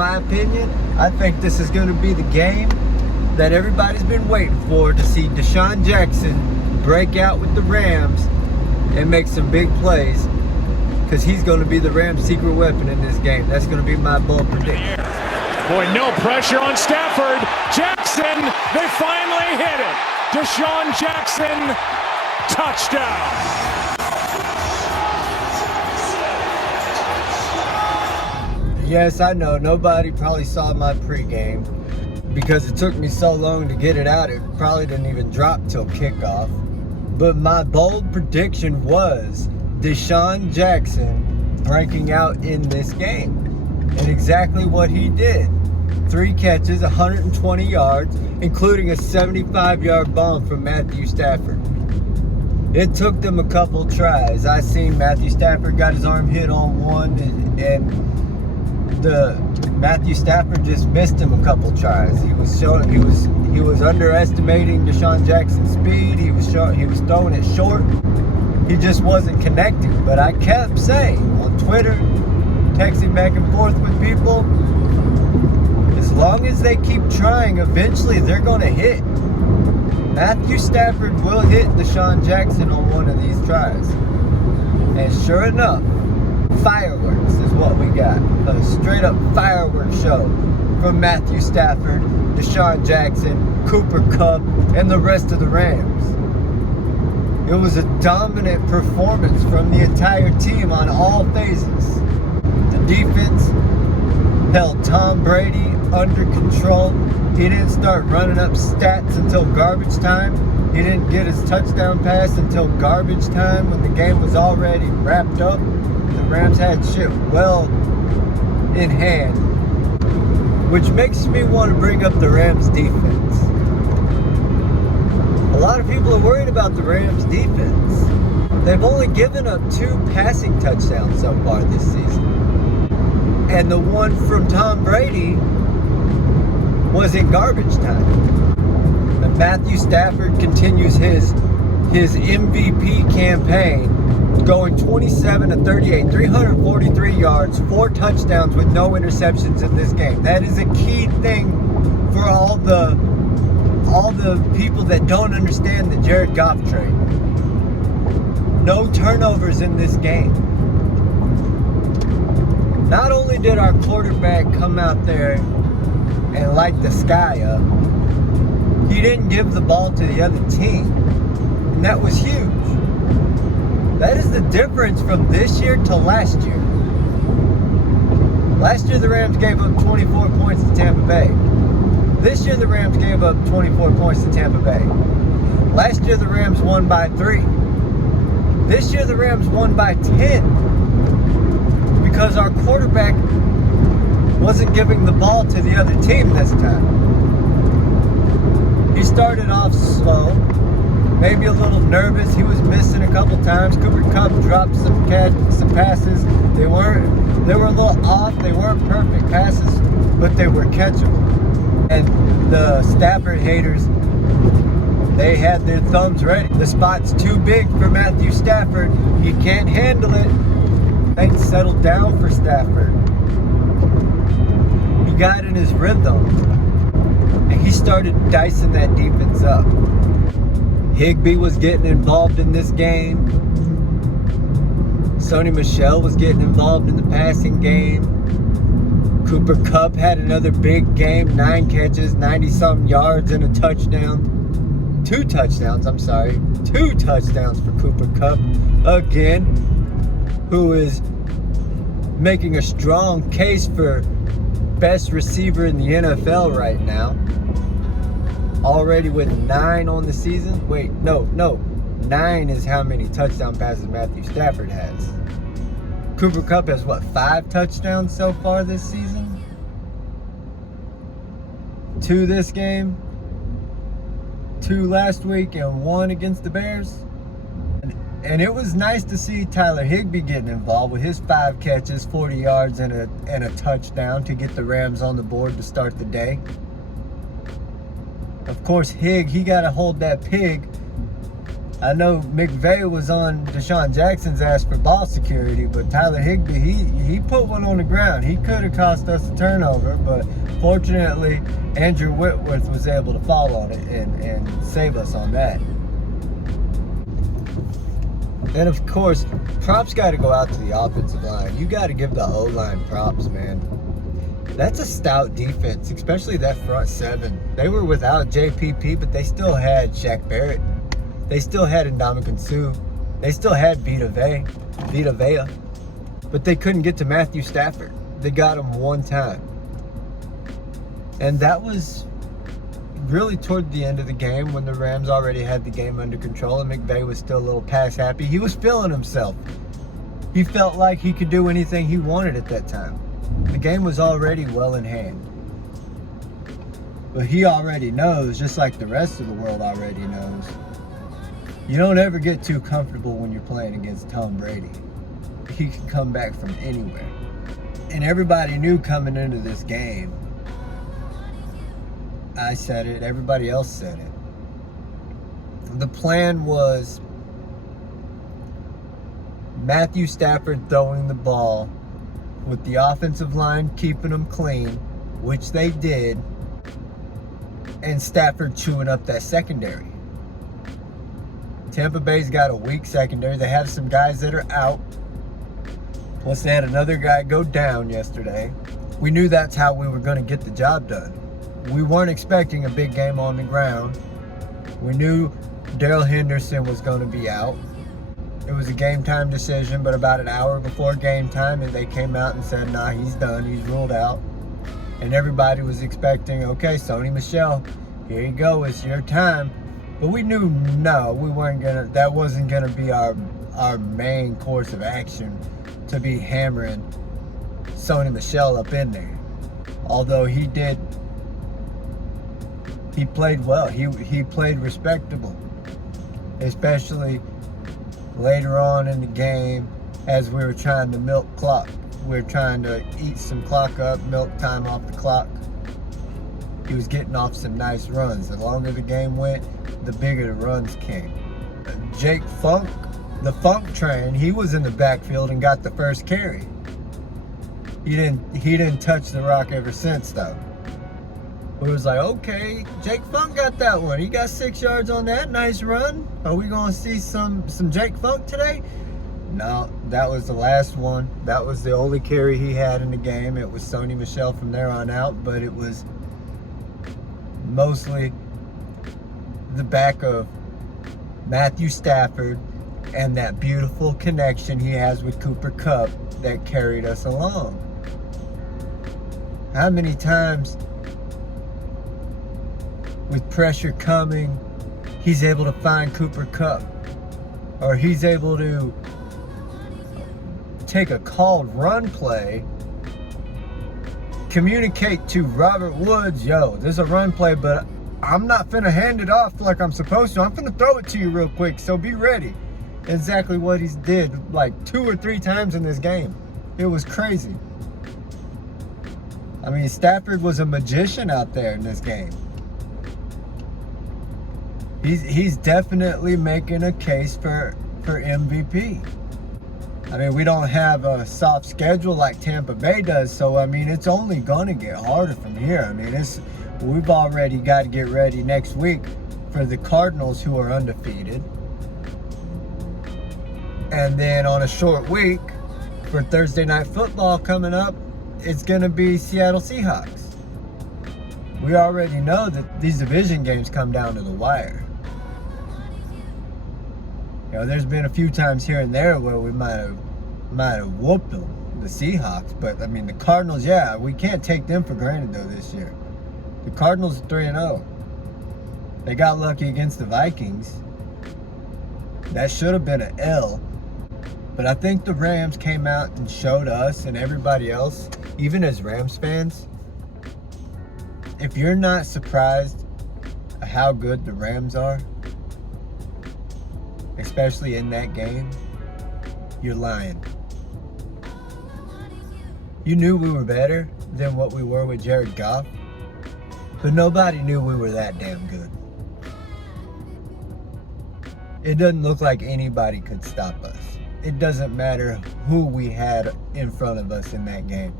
my opinion, I think this is going to be the game that everybody's been waiting for, to see Deshaun Jackson break out with the Rams and make some big plays, because he's going to be the Rams' secret weapon in this game. That's going to be my bold prediction. Boy, no pressure on Stafford. Jackson, they finally hit it. Deshaun Jackson, touchdown. Yes, I know, nobody probably saw my pregame because it took me so long to get it out. It probably didn't even drop till kickoff. But my bold prediction was Deshaun Jackson breaking out in this game. And exactly what he did. 3 catches, 120 yards, including a 75-yard bomb from Matthew Stafford. It took them a couple tries. I seen Matthew Stafford got his arm hit on one, and Matthew Stafford just missed him a couple tries. He was underestimating Deshaun Jackson's speed. He was throwing it short. He just wasn't connecting. But I kept saying on Twitter, texting back and forth with people, as long as they keep trying, eventually they're going to hit. Matthew Stafford will hit Deshaun Jackson on one of these tries. And sure enough, fireworks is what we got. A straight up fireworks show from Matthew Stafford, Deshaun Jackson, Cooper Kupp, and the rest of the Rams. It was a dominant performance from the entire team on all phases. The defense held Tom Brady under control. He didn't start running up stats until garbage time. He didn't get his touchdown pass until garbage time when the game was already wrapped up. The Rams had shit well in hand, which makes me want to bring up the Rams defense. A lot of people are worried about the Rams defense. They've only given up 2 passing touchdowns so far this season. And the one from Tom Brady was in garbage time. And Matthew Stafford continues his MVP campaign, going 27-38, 343 yards, 4 touchdowns with no interceptions in this game. That is a key thing for all the people that don't understand the Jared Goff trade. No turnovers in this game. Not only did our quarterback come out there and light the sky up, he didn't give the ball to the other team. And that was huge. That is the difference from this year to last year. Last year the Rams gave up 24 points to Tampa Bay. This year the Rams gave up 24 points to Tampa Bay. Last year the Rams won by 3. This year the Rams won by 10. Because our quarterback wasn't giving the ball to the other team this time. He started off slow, maybe a little nervous. He was missing a couple times. Cooper Kupp dropped some passes. They were a little off. They weren't perfect passes, but they were catchable. And the Stafford haters, they had their thumbs ready. The spot's too big for Matthew Stafford. He can't handle it. Things settled down for Stafford. He got in his rhythm, and he started dicing that defense up. Higbee was getting involved in this game. Sony Michel was getting involved in the passing game. Cooper Kupp had another big game, 9 catches, 90-something yards, and a touchdown. 2 touchdowns for Cooper Kupp. Again, who is making a strong case for best receiver in the NFL right now. Already with 9 on the season. Wait, no. 9 is how many touchdown passes Matthew Stafford has. Cooper Kupp has, 5 touchdowns so far this season? 2 this game, 2 last week, and 1 against the Bears. And it was nice to see Tyler Higbee getting involved with his 5 catches, 40 yards, and a touchdown to get the Rams on the board to start the day. Of course, he got to hold that pig I know McVay was on Deshaun Jackson's ass for ball security, but Tyler Higbee, he put one on the ground. He could have cost us a turnover, but fortunately, Andrew Whitworth was able to fall on it and save us on that. And of course, props got to go out to the offensive line. You got to give the O-line props, man. That's a stout defense, especially that front seven. They were without JPP, but they still had Shaq Barrett. They still had Ndamukong Suh. They still had Vita Vea. But they couldn't get to Matthew Stafford. They got him one time. And that was really toward the end of the game when the Rams already had the game under control and McVay was still a little pass happy. He was feeling himself. He felt like he could do anything he wanted at that time. The game was already well in hand. But he already knows, just like the rest of the world already knows, you don't ever get too comfortable when you're playing against Tom Brady. He can come back from anywhere. And everybody knew coming into this game. I said it, everybody else said it. The plan was Matthew Stafford throwing the ball with the offensive line keeping them clean, which they did, and Stafford chewing up that secondary. Tampa Bay's got a weak secondary. They have some guys that are out. Plus, they had another guy go down yesterday. We knew that's how we were going to get the job done. We weren't expecting a big game on the ground. We knew Darrell Henderson was going to be out. It was a game time decision, but about an hour before game time, and they came out and said, nah, he's done. He's ruled out. And everybody was expecting, okay, Sony Michel, here you go. It's your time. But we knew, no, we weren't gonna. That wasn't gonna be our main course of action, to be hammering Sony Michel up in there. Although he played well. He played respectable, especially later on in the game as we were trying to milk clock. We were trying to eat some clock up, milk time off the clock. He was getting off some nice runs. The longer the game went, the bigger the runs came. Jake Funk, the Funk train, he was in the backfield and got the first carry. He didn't touch the rock ever since though. We was like, okay, Jake Funk got that one. He got 6 yards on that nice run. Are we gonna see some Jake Funk today? No, that was the last one. That was the only carry he had in the game. It was Sony Michel from there on out, but it was mostly the back of Matthew Stafford and that beautiful connection he has with Cooper Kupp that carried us along. How many times with pressure coming, he's able to find Cooper Kupp, or he's able to take a called run play, communicate to Robert Woods, yo, there's a run play, but I'm not finna hand it off like I'm supposed to. I'm finna throw it to you real quick, so be ready. Exactly what he did like 2 or 3 times in this game. It was crazy. I mean, Stafford was a magician out there in this game. He's definitely making a case for MVP. I mean, we don't have a soft schedule like Tampa Bay does, so I mean, it's only gonna get harder from here. I mean, we've already got to get ready next week for the Cardinals, who are undefeated. And then on a short week for Thursday Night Football coming up, it's going to be Seattle Seahawks. We already know that these division games come down to the wire. You know, there's been a few times here and there where we might have whooped them, the Seahawks. But, I mean, the Cardinals, yeah, we can't take them for granted, though, this year. The Cardinals are 3-0. They got lucky against the Vikings. That should have been an L. But I think the Rams came out and showed us and everybody else, even as Rams fans, if you're not surprised at how good the Rams are, especially in that game, you're lying. You knew we were better than what we were with Jared Goff, but nobody knew we were that damn good. It doesn't look like anybody could stop us. It doesn't matter who we had in front of us in that game.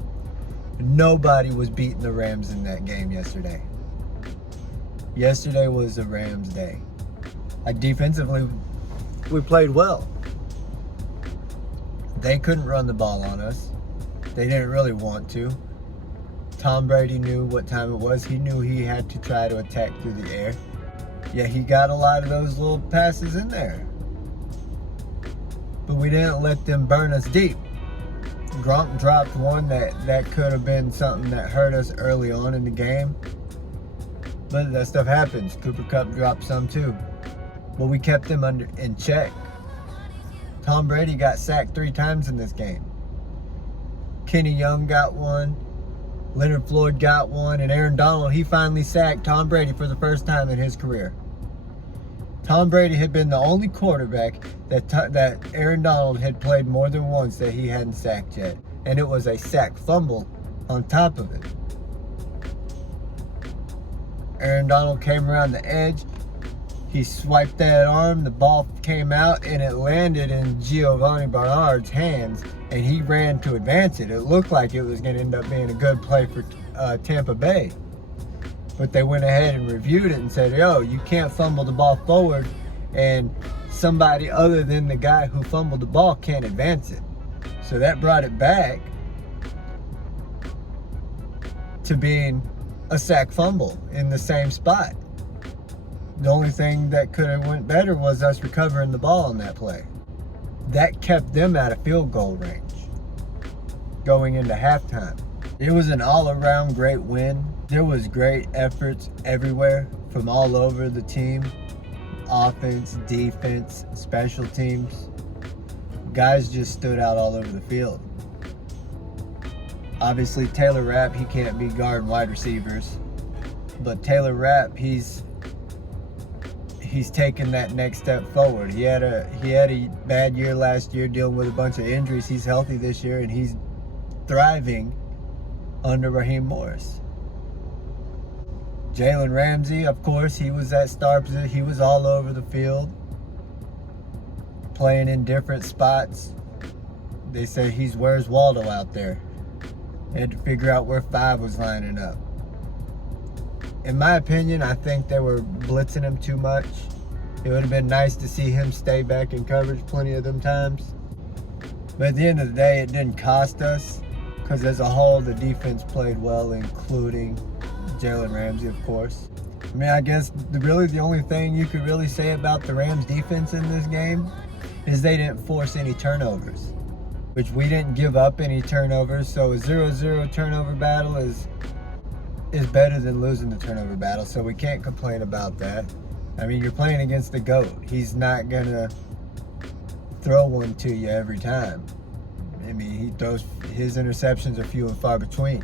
Nobody was beating the Rams in that game yesterday. Yesterday was the Rams' day. Defensively, we played well. They couldn't run the ball on us. They didn't really want to. Tom Brady knew what time it was. He knew he had to try to attack through the air. Yeah, he got a lot of those little passes in there. But we didn't let them burn us deep. Gronk dropped one that could have been something that hurt us early on in the game. But that stuff happens. Cooper Kupp dropped some too. But we kept them in check. Tom Brady got sacked 3 times in this game. Kenny Young got one. Leonard Floyd got one. And Aaron Donald, he finally sacked Tom Brady for the first time in his career. Tom Brady had been the only quarterback that Aaron Donald had played more than once that he hadn't sacked yet. And it was a sack fumble on top of it. Aaron Donald came around the edge. He swiped that arm. The ball came out and it landed in Giovanni Bernard's hands. And he ran to advance it. It looked like it was going to end up being a good play for Tampa Bay. But they went ahead and reviewed it and said, yo, you can't fumble the ball forward and somebody other than the guy who fumbled the ball can't advance it. So that brought it back to being a sack fumble in the same spot. The only thing that could have went better was us recovering the ball on that play. That kept them out of field goal range going into halftime. It was an all-around great win. There was great efforts everywhere from all over the team. Offense, defense, special teams. Guys just stood out all over the field. Obviously, Taylor Rapp, he can't be guarding wide receivers. But Taylor Rapp, he's taken that next step forward. He had a bad year last year dealing with a bunch of injuries. He's healthy this year and he's thriving under Raheem Morris. Jalen Ramsey, of course, he was at star position. He was all over the field, playing in different spots. They say he's Where's Waldo out there. They had to figure out where 5 was lining up. In my opinion, I think they were blitzing him too much. It would have been nice to see him stay back in coverage plenty of them times. But at the end of the day, it didn't cost us because as a whole, the defense played well, including Jalen Ramsey, of course. I mean, I guess really the only thing you could really say about the Rams defense in this game is they didn't force any turnovers, which we didn't give up any turnovers. So a 0-0 turnover battle is better than losing the turnover battle. So we can't complain about that. I mean, you're playing against the GOAT. He's not going to throw one to you every time. I mean, his interceptions are few and far between.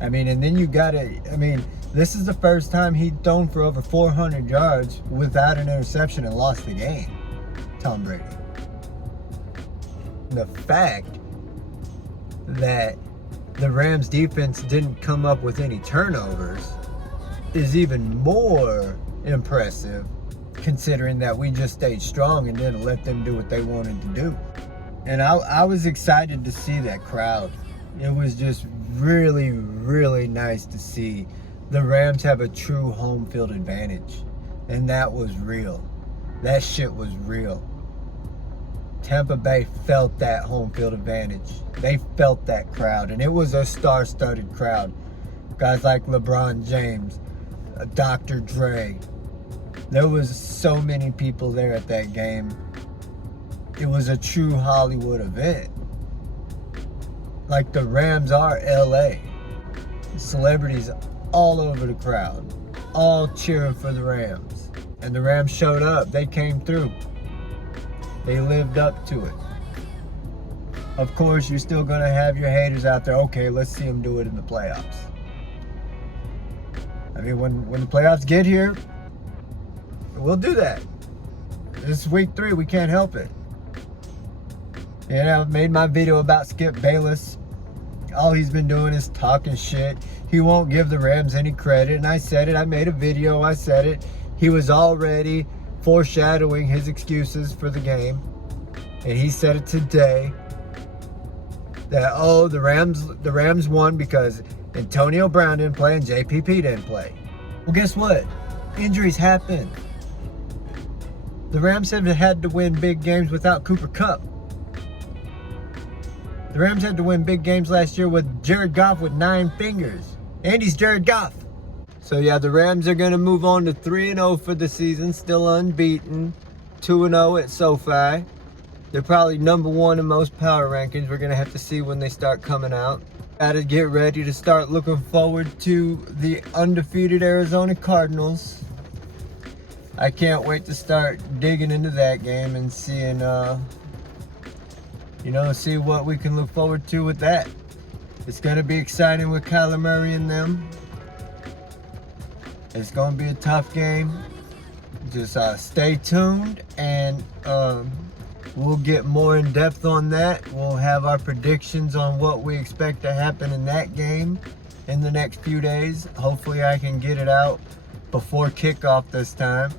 I mean, and then this is the first time he'd thrown for over 400 yards without an interception and lost the game, Tom Brady. The fact that the Rams defense didn't come up with any turnovers is even more impressive, considering that we just stayed strong and didn't let them do what they wanted to do. And I was excited to see that crowd. It was just really, really nice to see the Rams have a true home field advantage. And that was real. That shit was real. Tampa Bay felt that home field advantage. They felt that crowd. And it was a star-studded crowd. Guys like LeBron James, Dr. Dre. There was so many people there at that game. It was a true Hollywood event. Like the Rams are LA. Celebrities all over the crowd, all cheering for the Rams. And the Rams showed up. They came through. They lived up to it. Of course, you're still going to have your haters out there. Okay, let's see them do it in the playoffs. I mean, when the playoffs get here, we'll do that. This is week 3. We can't help it. Yeah, I made my video about Skip Bayless. All he's been doing is talking shit. He won't give the Rams any credit. And I said it. I made a video. I said it. He was already foreshadowing his excuses for the game. And he said it today that, oh, the Rams won because Antonio Brown didn't play and JPP didn't play. Well, guess what? Injuries happen. The Rams have had to win big games without Cooper Kupp. The Rams had to win big games last year with Jared Goff with 9 fingers. And he's Jared Goff. So yeah, the Rams are going to move on to 3-0 for the season, still unbeaten. 2-0 at SoFi. They're probably number 1 in most power rankings. We're going to have to see when they start coming out. Got to get ready to start looking forward to the undefeated Arizona Cardinals. I can't wait to start digging into that game and seeing, see what we can look forward to with that. It's going to be exciting with Kyler Murray and them. It's going to be a tough game. Just stay tuned, and we'll get more in depth on that. We'll have our predictions on what we expect to happen in that game in the next few days. Hopefully I can get it out before kickoff this time.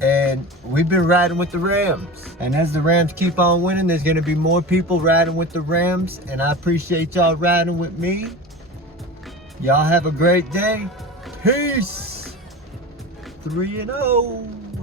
And we've been riding with the Rams. And as the Rams keep on winning, there's going to be more people riding with the Rams. And I appreciate y'all riding with me. Y'all have a great day. Peace. 3-0.